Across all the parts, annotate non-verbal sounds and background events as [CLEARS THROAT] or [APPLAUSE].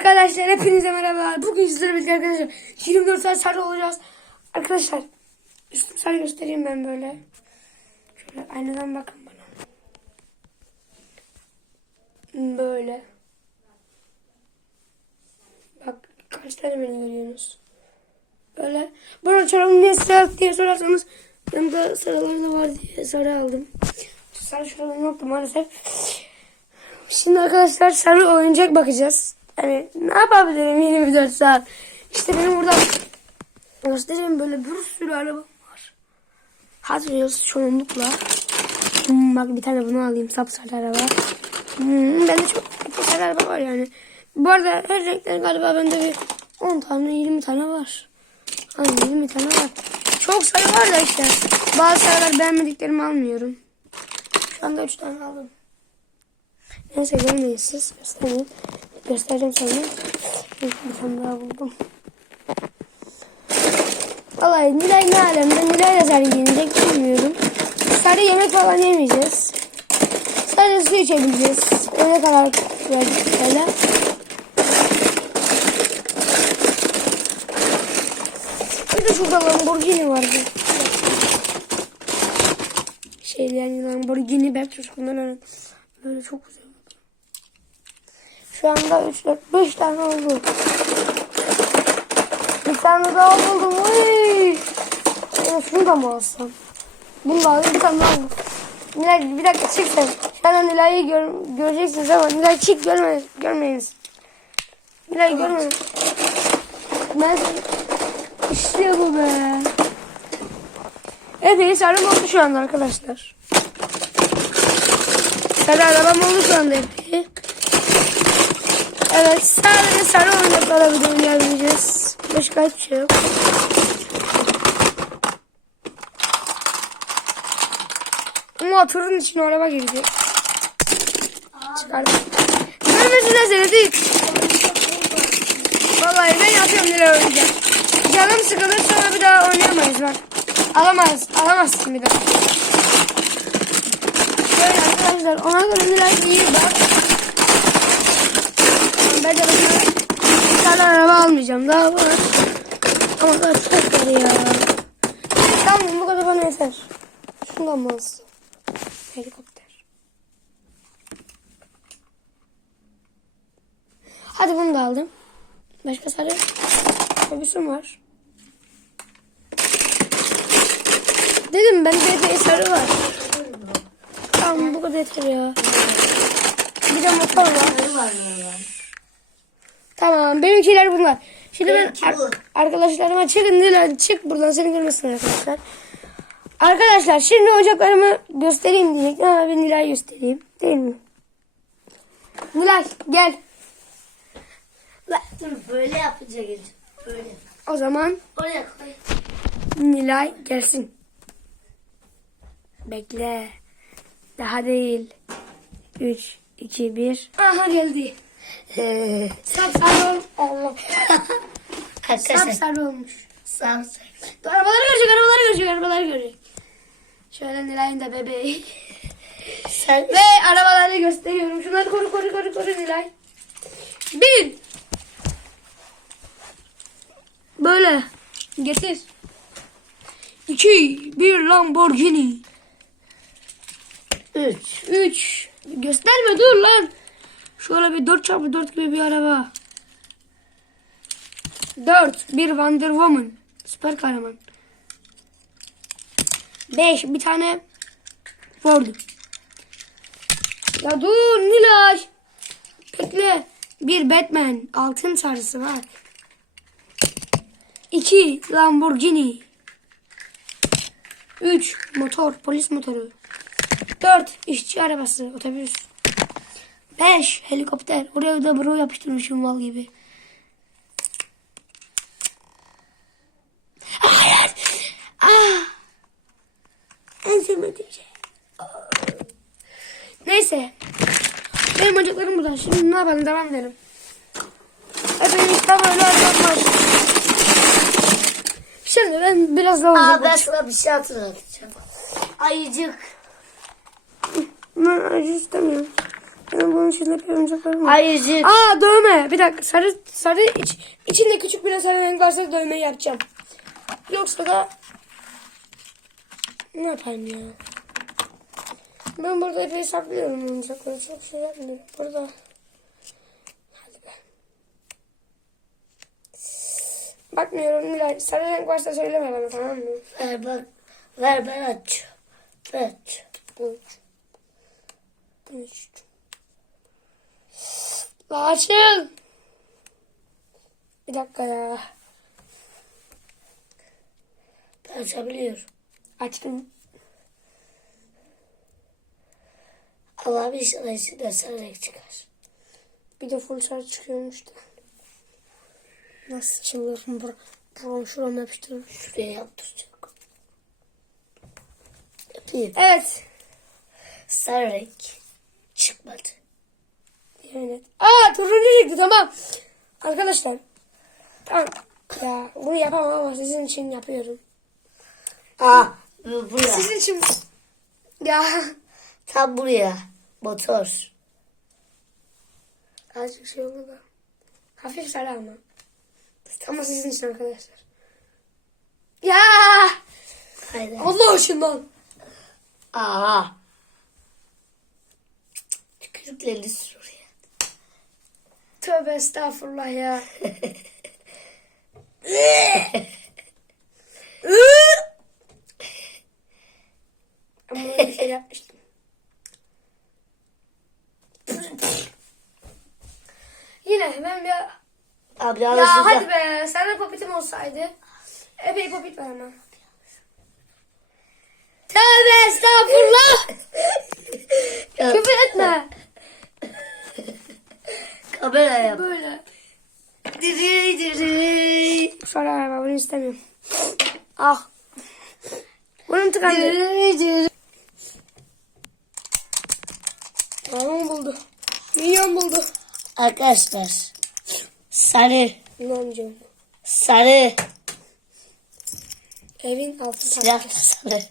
Arkadaşlar hepinize merhaba. Bugün sizlerle birlikte arkadaşlar 24 saat sarı olacağız. Arkadaşlar üstüm sarı göstereyim ben böyle. Şöyle aynadan bakın bana. Böyle. Bak kaç tane beni görüyorsunuz. Böyle. Bana çorabım niye sarı diye sorarsanız yanımda sarıları da var diye sarı aldım. Sarı çorabım yoktu maalesef. Şimdi arkadaşlar sarı oyuncak bakacağız. Yani ne yapabilirim 24 saat? İşte benim burada göstereyim böyle bir sürü araba var. Wheels çoğunlukla. Hmm, bak bir tane bunu alayım sapsarı araba. Hmm, bende çok sarı araba var yani. Bu arada her renkten galiba bende bir 10 tane 20 tane var. Aynen 20 tane var. Çok sarı var da işte. Bazı sarılar beğenmediklerimi almıyorum. Şu anda 3 tane aldım. Neyse görmeyin siz. Göstereceğim sana. Bir tane daha buldum. Vallahi Nilay ne alemde Nilay da sarı giyinecek bilmiyorum. Sarı yemek falan yemeyeceğiz. Sadece su içebileceğiz. Öyle kadar verdik böyle. Bir de şurada Lamborghini vardı. Şey yani Lamborghini ben çocukluğumdan Böyle çok güzel. Şu anda 3, 4, 5 tane oldu. Bir tane daha buldum. Uy. Ya şunu da mı alsam? Bunu da alayım bir tane daha aldım. Nilay bir dakika çık sen. Şu anda Nilay'ı gör, göreceksiniz ama Nilay çık görme, görmeyiniz. Nilay görme. Ben işte bu be. Evet sarım oldu şu anda arkadaşlar. Sarı arabam oldu şu anda. Evet sadece sarı oyuncak alabilir oynayabileceğiz. Başka hiçbir şey yok. Ama oturun içine araba girecek. Çıkardım. Görmesine değil. Vallahi ben yatıyorum nereye oynayacağım. Canım sıkılır sonra bir daha oynayamayız bak. Alamaz, alamazsın bir daha. Böyle arkadaşlar ona göre biraz iyi bak. Ben de başına bir tane araba almayacağım. Daha var. Ama daha çok var ya. Tamam bu kadar bana yeter. Şundan mı alsın? Helikopter. Hadi bunu da aldım. Başka sarı otobüsüm var. Dedim ben de sarı var. Tamam bu kadar yeter ya. Bir de motor var. Tamam benimkiler bunlar. Şimdi ben ar- arkadaşlarıma çıkın Dilan çık buradan seni görmesin arkadaşlar. Arkadaşlar şimdi oyuncaklarımı göstereyim diyecektim ama ben Nilay göstereyim. Değil mi? Nilay gel. Dur böyle yapacak Böyle. O zaman Oraya koy. Nilay gelsin. Bekle. Daha değil. 3, 2, 1. Aha geldi. Sapsarı ol- Allah. [LAUGHS] Arkadaşlar. Sapsarı olmuş. Dur, arabaları görecek, arabaları görecek, arabaları görecek. Şöyle Nilay'ın da bebeği. Sen Ve arabaları gösteriyorum. Şunları koru koru koru koru Nilay. Bin. Böyle. Getir. İki. Bir Lamborghini. üç. Üç. Gösterme dur lan. Şöyle bir 4x4 gibi bir araba. Dört. Bir Wonder Woman. Süper kahraman. Beş. Bir tane Ford. Ya dur Nilay. Bekle. Bir Batman. Altın sarısı var. İki Lamborghini. Üç motor. Polis motoru. Dört işçi arabası. Otobüs. Beş helikopter. Oraya da bro yapıştırmışım mal gibi. Hayır. Ah. En sevmediğim şey. Neyse. Benim ocaklarım burada. Şimdi ne yapalım? Devam edelim. Hepiniz tam öyle var. Şimdi ben biraz daha Aa ben sana bir şey hatırlatacağım. Ayıcık. Ben acı istemiyorum. Benim bunun içinde bir oyuncaklarım var. Ayıcık. Aa dövme. Bir dakika. Sarı sarı iç, içinde küçük bir sarı renk varsa dövmeyi yapacağım. Yoksa da ne yapayım ya? Ben burada epey saklıyorum oyuncakları. Çok şey yapmıyorum. Burada. Hadi be. Bakmıyorum Nilay. Sarı renk varsa söyleme bana tamam mı? Ver bak. Ver ben aç. Ver aç. Üç. Açıl. Bir dakika ya. Ben açabiliyorum. Açtım. Allah'ım inşallah içinden sarı renk çıkar. Bir de full şarj çıkıyormuş da. Nasıl çıldırırım bur buram şuram yapıştırmış. Şuraya yaptıracak. Yapayım. Evet. Sarı renk çıkmadı. Evet. Aa turuncu çıktı tamam. Arkadaşlar. Tamam. Ya bunu yapamam ama sizin için yapıyorum. Aa. bu- Buraya. Sizin için. Ya. Tam buraya. Motor. Azıcık şey oldu da. Hafif sarı ama. Ama sizin için arkadaşlar. Ya. Haydi. Allah aşkına. Aha. Tükürüklerini sür oraya. Tövbe estağfurullah ya. Ama öyle bir şey yapmıştım. Yine hemen bir... Abi Ya hadi be sana popitim olsaydı. Epey popit var ama. Tövbe estağfurullah. Küfür etme. [LAUGHS] Kameraya bak. Böyle. Diri diri. Sonra araba bunu istemiyorum. Ah. Bunun tıkandı. Diri diri. Babam buldu. Milyon buldu. Arkadaşlar. Sarı. Ne amcam? Sarı. Evin altı Silah da sarı.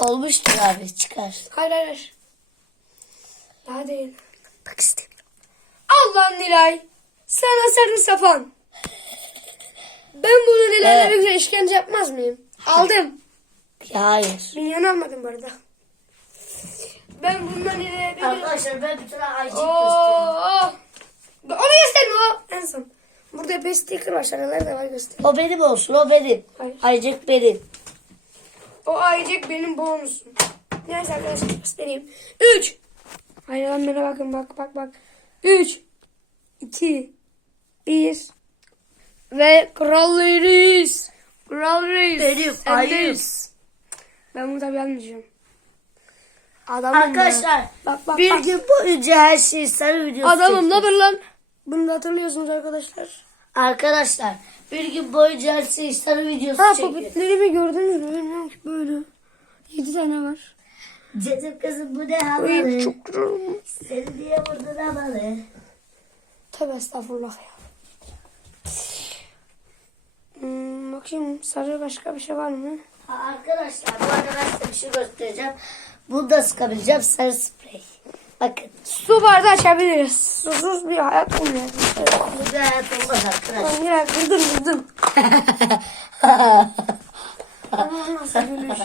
Olmuştur abi çıkar. Hayır hayır, hayır. Daha değil. Bak istemiyorum. Allah Nilay. Sana sarı sapan. Ben bunu Nilay'la Evet. güzel işkence yapmaz mıyım? Aldım. Hayır. Milyon almadım bu arada. Ben bundan Nilay'la bir. Arkadaşlar ben bir tane ayıcık göstereyim. Onu gösterme o. En son. Burada epey sticker var. Şaralar da var göster. O benim olsun o benim. Hayır. Ayıcık benim. O ayıcık benim bonusum. Neyse arkadaşlar göstereyim. 3. Hayranlara bakın bak bak bak. 3. 2. 1. Ve Kral Reis. Kral Reis. Benim sendeyiz. Ben bunu tabii almayacağım. Adamım Arkadaşlar ya. Bak bak bir bak. gün boyunca her şeyi sarı videosu Adamım ne haber lan? Bunu da hatırlıyorsunuz arkadaşlar. Arkadaşlar bir gün boyunca her şeyi sarı videosu Ha çekiyor. popitlerimi gördünüz mü? Bilmiyorum ki böyle. 7 tane var. Canım kızım bu ne Ay, havalı. çok güzel. Seni diye burada havalı. Tövbe estağfurullah ya. Hmm, bakayım sarı başka bir şey var mı? Ha, arkadaşlar bu arada ben size bir şey göstereceğim. Bunu da sıkabileceğim sarı sprey. Bakın Su bardağı açabiliriz. Susuz bir hayat olmuyor. bu bir hayat olmaz arkadaşlar. Yine kırdım kırdım. [LAUGHS] Ama nasıl gülüş.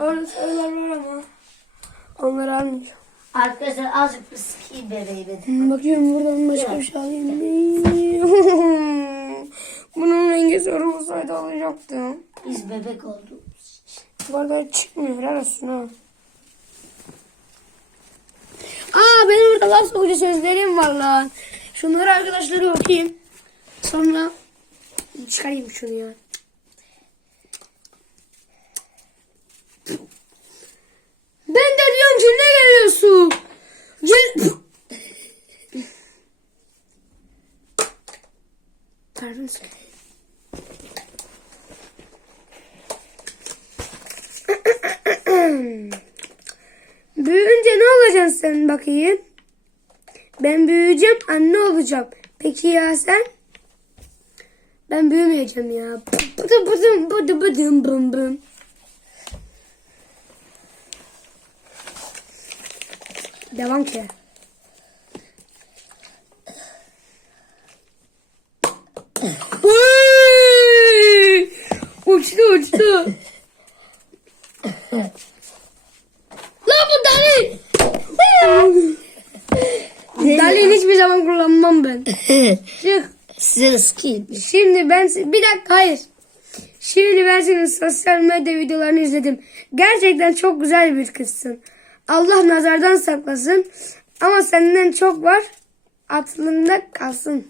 Öyle şeyler var ama. Onları almayacağım. Arkadaşlar azıcık bir sıkayım bebeğimi. Hmm, Bakıyorum buradan başka bir şey alayım. [LAUGHS] Bunun rengi sarı olsaydı alacaktım. Biz bebek olduk. Bu arada çıkmıyor arasına. Aa benim burada laf sokucu sözlerim var lan. Şunları arkadaşlara okuyayım. Sonra çıkarayım şunu ya. Ben de diyorum ki ne geliyorsun? Gel. Pardon. Büyüyünce ne olacaksın sen bakayım? Ben büyüyeceğim anne olacağım. Peki ya sen? Ben büyümeyeceğim ya. Bıdı bıdım bıdı bıdım bım bım. Yalan ki. uçtu uçtu. Lan bu dali. Dali'yi hiçbir zaman kullanmam ben. Çık. Size. Şimdi ben bir dakika hayır. Şimdi ben senin sosyal medya videolarını izledim. Gerçekten çok güzel bir kızsın. Allah nazardan saklasın. Ama senden çok var. Aklında kalsın.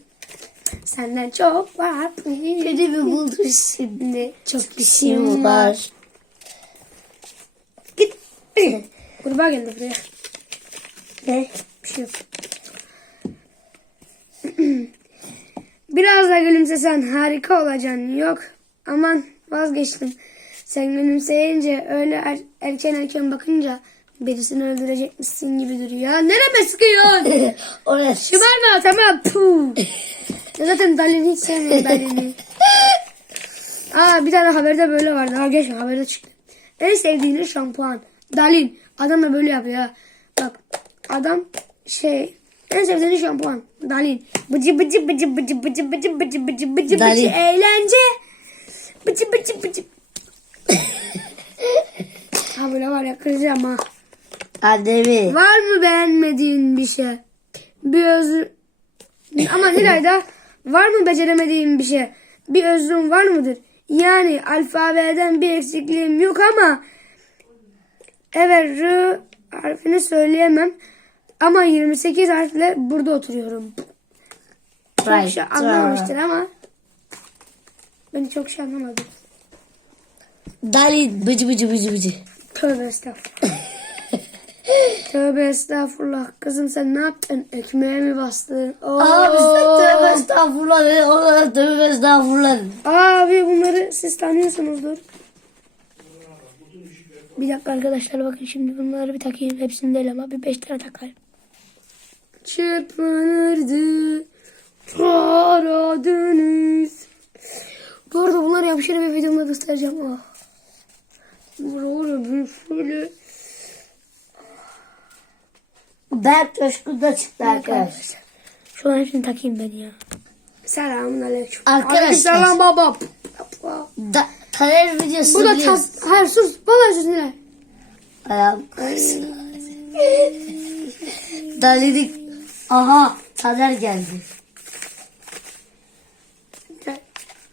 Senden çok var. Beni mi buldun şimdi? Çok Bir şey mi var? Git. Kurbağa geldi buraya. Ne? Bir şey yok. [CLEARS THROAT] Biraz da gülümsesen harika olacaksın. Yok aman vazgeçtim. Sen gülümseyince öyle er, erken erken bakınca birisini öldürecekmişsin gibi duruyor. Nereme sıkıyorsun? [LAUGHS] Orası. Şımarma tamam. Puh. Zaten Dalin'i hiç sevmiyorum Dalin'i. [LAUGHS] Aa bir tane haberde böyle vardı. Ha geç haberde çıktı. En sevdiğiniz şampuan. Dalin. Adam da böyle yapıyor ha. Bak adam şey en sevdiğiniz şampuan. Dalin. Bıcı bıcı bıcı bıcı bıcı bıcı bıcı bıcı bıcı bıcı eğlence. Bıcı bıcı bıcı. [LAUGHS] ha böyle var ya kıracağım ha. Annemi. Var mı beğenmediğin bir şey? Bir özür... Ama Nilay'da var mı beceremediğin bir şey? Bir özrün var mıdır? Yani alfabeden bir eksikliğim yok ama evet R harfini söyleyemem. Ama 28 harfle burada oturuyorum. Çok Right. şey anlamamıştır ama ben çok şey anlamadım. Dalin bıcı bıcı bıcı bıcı. Tövbe estağfurullah. Tövbe estağfurullah. Kızım sen ne yaptın? Ekmeğe mi bastın? Oo. Abi sen tövbe estağfurullah. Ona tövbe estağfurullah. Abi bunları siz tanıyorsunuzdur. Bir dakika arkadaşlar bakın şimdi bunları bir takayım. Hepsini değil ama bir beş tane takayım. Çırpınırdı Karadeniz. Bu arada bunları yapışır bir videomda göstereceğim. Ah. Buraları bir şöyle. Berk Coşkun da çıktı arkadaşlar. Şu an hepsini takayım ben ya. Selamun aleyküm. Arkadaşlar. Selam baba. Da, Taner videosu Bu da tas... Hayır sus. Sus Nilay. Ayağım kaysın. Dalin'in aha Taner geldi. Gel.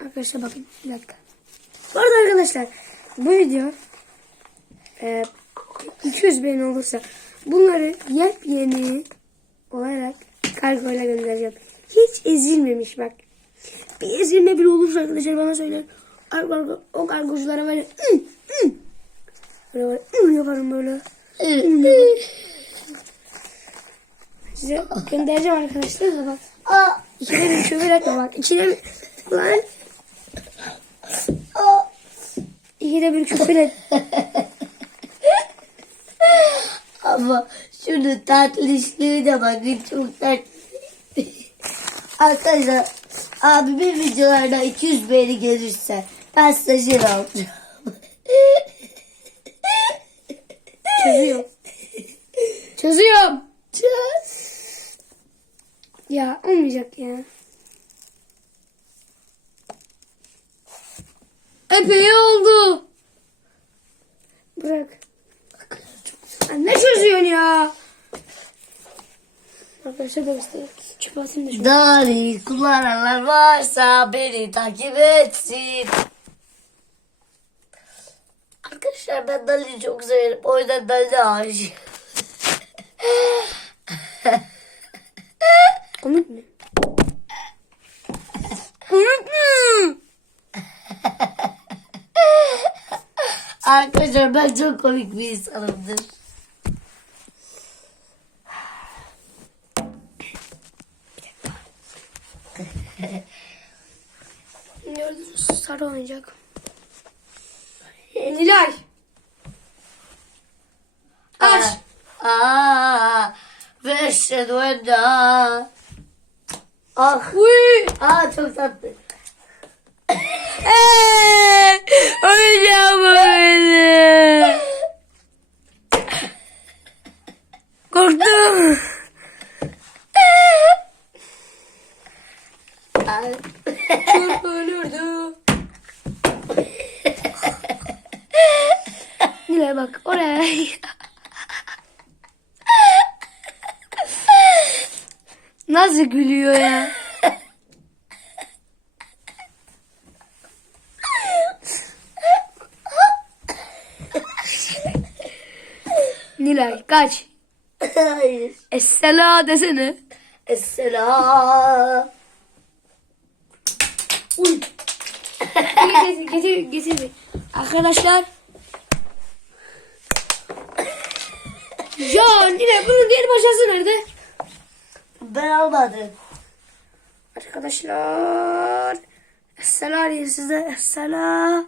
Arkadaşlar bakın bir dakika. Bu arada arkadaşlar bu video e, 200 beğeni olursa bunları yepyeni olarak kargoyla göndereceğim. Hiç ezilmemiş bak. Bir ezilme bile olursa arkadaşlar bana söyler. Kargo, o kargoculara böyle böyle, böyle yaparım böyle. Size göndereceğim arkadaşlar da bak. İçine bir küfür etme bak. İçine bir... Lan. İkide bir küfür et. [LAUGHS] Ama şunun tatlışlığına bakın çok tatlı. Arkadaşlar abimin videolarına 200 beğeni gelirse ben stajyer alacağım. Çözüyorum. Çözüyorum. Ya olmayacak ya. Epey oldu. Bırak. Ya ne çözüyorsun ya? Arkadaşlar da işte çöp atayım da şunu. Dari kullananlar varsa beni takip etsin. Arkadaşlar ben Dali'yi çok severim. O yüzden Dali'ye aşığım. Komik mi? Komik mi? Arkadaşlar ben çok komik bir insanımdır. Sarı oynayacak. Nilay. Aç. Aa, ve. Ah, Uy. aa çok tatlı. Eee. Oynayacağım böyle. Korktum. Ay. Çocuk ölürdü. Nilay bak oraya. Nasıl gülüyor ya? Nilay kaç. Hayır. Essela desene. Esselam. Uy. getir, getir, getir. Arkadaşlar. Ya Nilay bunun diğer başası nerede? Ben almadım. Arkadaşlar. Essela diyeyim size. Essela.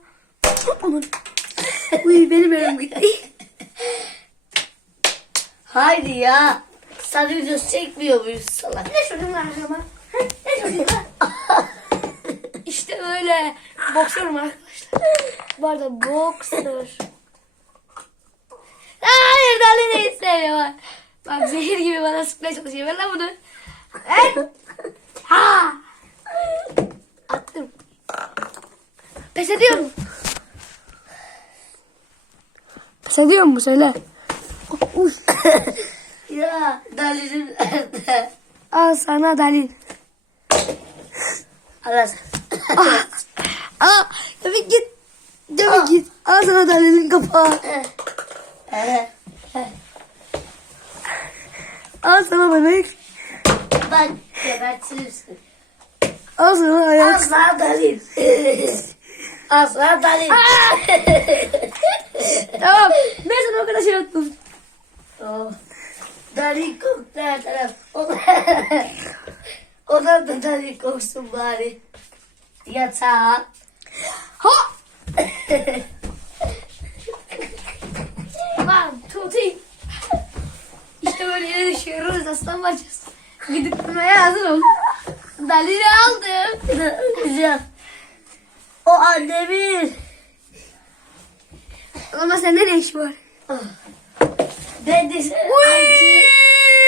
Aman. Uy benim elim gitti. Haydi ya. Sen videosu çekmiyor muyuz salak? Ne şuradan arkama? Ne şuradan? İşte öyle. Boksörüm arkadaşlar. Bu arada boksör. Hayır Dali neyi seviyor. Bak zehir gibi bana sıkmaya çalışıyor. Ver lan bunu. Ver. Ha. Attım. Pes ediyorum. Pes ediyor mu söyle. Uy. Ya Dali'nin nerede? Al sana Dalil. Aras. Ah. Aa, tabii git. Tabii git. Al sana Dalil'in kapağı. Al sana bebek. Bak gebertirsin. Al sana ayak. Asla Dali. Asla Dali. tamam. Ben sana o kadar şey yaptım. Oh. Dali koktu her taraf. [LAUGHS] Ona da Dali koksun bari. Yatağa. Ha. [LAUGHS] One, two, three. İşte böyle yere düşüyoruz. Aslan bacası. Gidip durmaya hazır ol. Dalil'i aldım. Güzel. O annemin. Ama sende ne iş var? Ben de senin acı.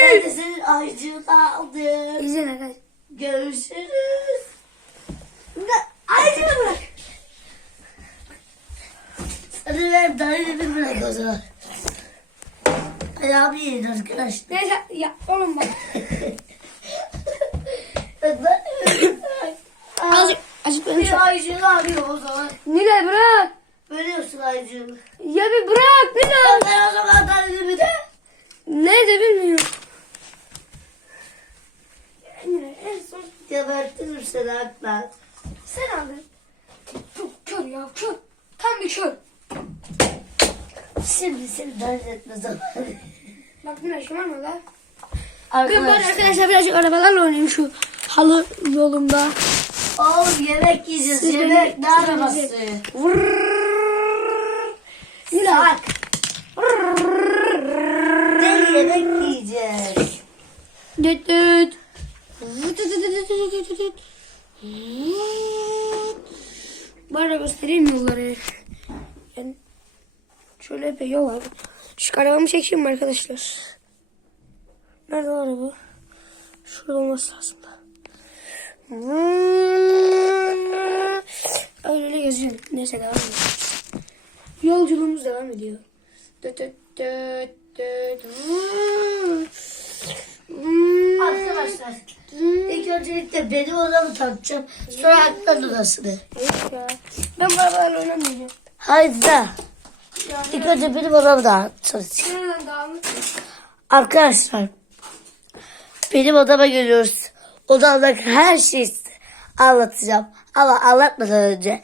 Ben de senin acını aldım. İzle arkadaş. Görüşürüz. Ayıcını bırak. Hadi ver Dali'ni bırak o zaman. Ayağımı yiyin arkadaşlar. Neyse ya oğlum bak. [LAUGHS] Azıcık, azıcık benim. Bir ayıcını arıyor o zaman. Nilay bırak. Veriyorsun ayıcını. Ya bir bırak Nilay. Ben o zaman Dali'ni de. Nerede bilmiyorum. Nilay en son Gebertirim seni Aklan. sen aldın. Çok kör ya kör. Tam bir kör. Şimdi seni dert etme zamanı. Bak Nilay şımarma lan. Ben bari Arkadaşlar. arkadaşlar birazcık arabalarla oynayayım şu halı yolunda. Oğlum yemek yiyeceğiz. Siz de yemek ne arabası? Bak. Ne yemek yiyeceğiz? Düt düt. Düt düt düt düt düt düt düt düt. Bu arada göstereyim yolları. Yani şöyle epey yol var. Şu arabamı çekeyim mi arkadaşlar? Nerede o araba? Şurada olması lazım da. Öyle öyle geziyorum. Neyse devam edelim. Yolculuğumuz devam ediyor. Düt düt düt düt. Arkadaşlar. İlk öncelikle benim odamı tanıtacağım. Sonra Aklan odasını. Ya. Ben bu arabalarla oynamayacağım. Haydi da. Ya İlk önce benim odamı da tanıtacağım. nereden dağılmış? Arkadaşlar. Benim odama geliyoruz. Odamdaki her şeyi anlatacağım. Ama anlatmadan önce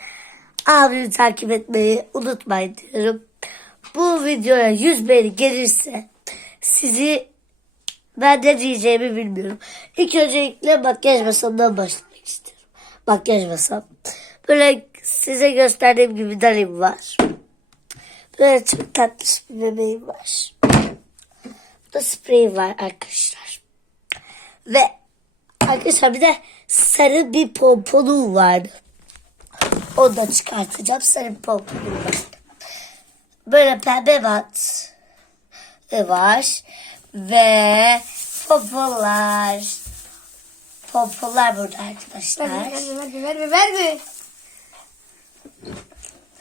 abimi takip etmeyi unutmayın diyorum. Bu videoya 100 beğeni gelirse sizi ben ne diyeceğimi bilmiyorum. İlk öncelikle makyaj masamdan başlamak istiyorum. Makyaj masam. Böyle size gösterdiğim gibi dalim var. Böyle çok tatlı bir bebeğim var. Burada sprey var arkadaşlar. Ve arkadaşlar bir de sarı bir pomponum vardı. Onu da çıkartacağım. Sarı bir pomponum var. Böyle pembe bant var. Ve popolar. Pomponlar burada arkadaşlar. ver ver ver ver ver ver.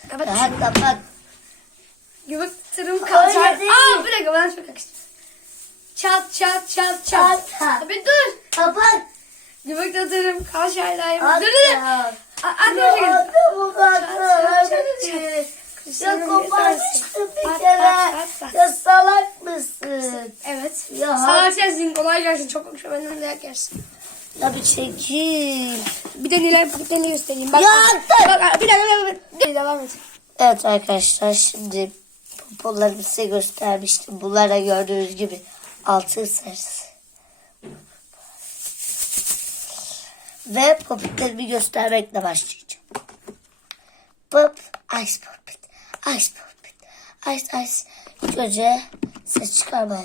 Hatta bak Kalçar. Öyle değil. Aa bir dakika bana çok yakıştı. Çat çat çat çat. Hatta. Bir dur. kapat. Tırım kalçaylayım. Dur dur dur. A- Arkadaşlar. Hatta bu baksana. Ya koparmıştım bir At, kere. at, at, at. Ya salak mısın? Evet. Ya. Salak sensin kolay gelsin. Çok konuşma benden dayak yersin. Ya bir çekil. Bir de Nilay paketlerini göstereyim. Bak, Ya, dur. bak, bir dakika bir dakika. Bir devam et. Evet arkadaşlar şimdi popolarımı size göstermiştim. Bunlara gördüğünüz gibi altın sarısı. Ve popitlerimi göstermekle başlayacağım. Pop, ice popit, ice popit, ice ice. Önce ses çıkarmaya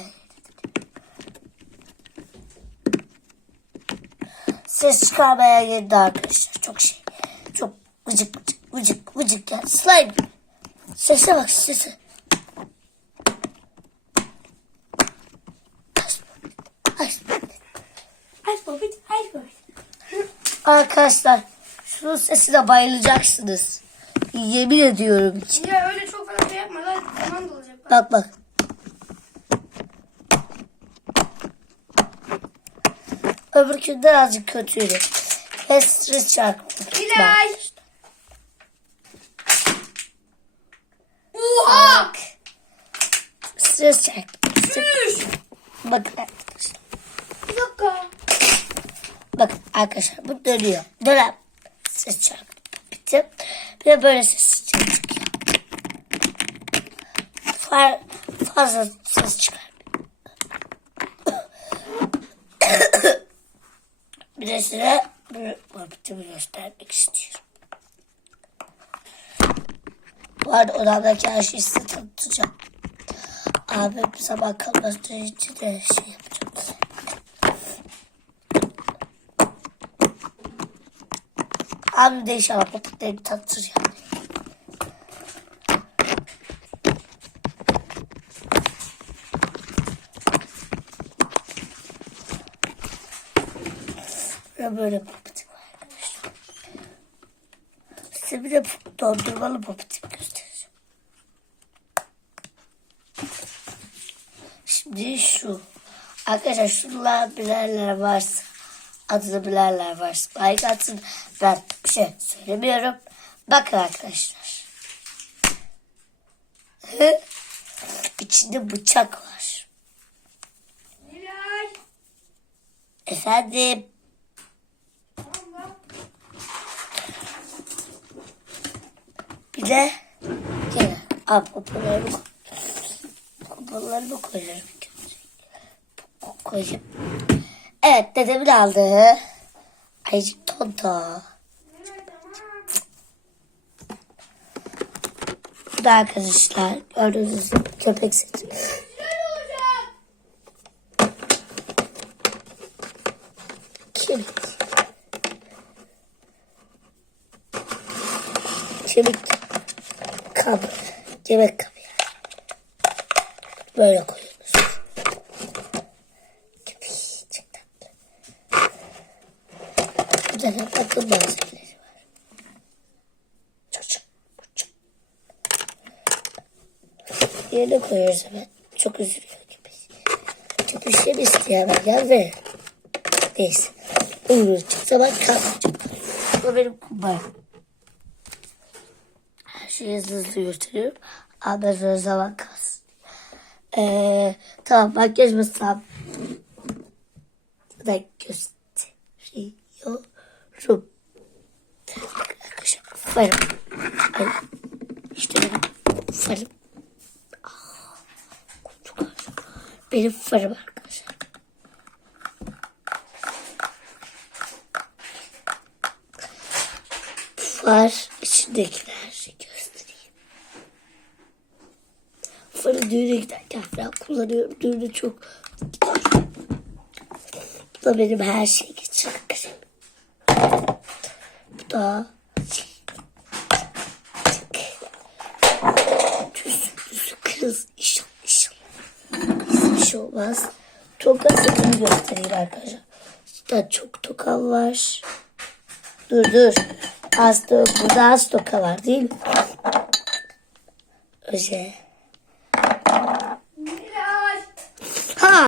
Ses çıkarmaya geldi arkadaşlar. Çok şey. Çok vıcık vıcık vıcık vıcık yani slime gibi. Sese bak sese. Ay, Ice popit, ice popit. Arkadaşlar şunun sesine bayılacaksınız. Yemin ediyorum ki. Ya öyle çok fazla şey yapma. Lan tamam da olacak. Bak. Bak. Öbürkünden azıcık kötüydü. Ve stres çarptı. Nilay. Oha! Stres çarptı. Üş! Bakın arkadaşlar. Bir dakika. Bakın arkadaşlar bu dönüyor. Dönem. Ses çarptı. Bitti. Bir de böyle ses çıkıyor. Far, fazla ses çıkarmıyor. [COUGHS] bir de size bu göstermek istiyorum. Bu arada odamdaki her şeyi size tanıtacağım. Abim sabah kalmasın önce de şey yapacağım. Abi de inşallah popitleri tanıtır yani. Ve böyle popitim var arkadaşlar. Size bir de dondurmalı popitim göstereceğim. Şimdi şu. Arkadaşlar şunlar bilenler varsa adını bilenler varsa like atın. Ben şey söylemiyorum. Bakın arkadaşlar. Hı? İçinde bıçak var. Nilay. Efendim. Bir de gene al popolarımı koy. Popolarımı koyarım. Koyacağım. Evet dedemin aldığı. Ayıcık tonto. Nilay tamam. Bu da arkadaşlar gördüğünüz köpek. Güzel olacak. Kemik. Kemik kabı. Yemek kabı. Böyle koyuyoruz. Çok tatlı. De bakın malzemeleri Yerine koyuyoruz hemen. Çok üzülüyor gibi. Çok bir şey mi istiyor hemen gel verin. Neyse. Olur çıksa ben kalmayacağım. Bu benim kumbaram. Her şeyi hızlı hızlı gösteriyorum. Ama sonra zaman kalsın. Ee, tamam makyaj masam. Da gösteriyorum. Arkadaşlar farım. İşte benim farım. Ah, çok ağır. Benim farım arkadaşlar. var içindekiler göstereyim. Farı düğüne giderken falan kullanıyorum. Düğüne çok. Bu da benim her şey geçiyor. Bu da düz düz kız işil işil. Hiçbir şey olmaz. Toka setini göstereyim arkadaşlar. Da çok toka var. Dur dur. Az da burada az toka var değil mi? Öze.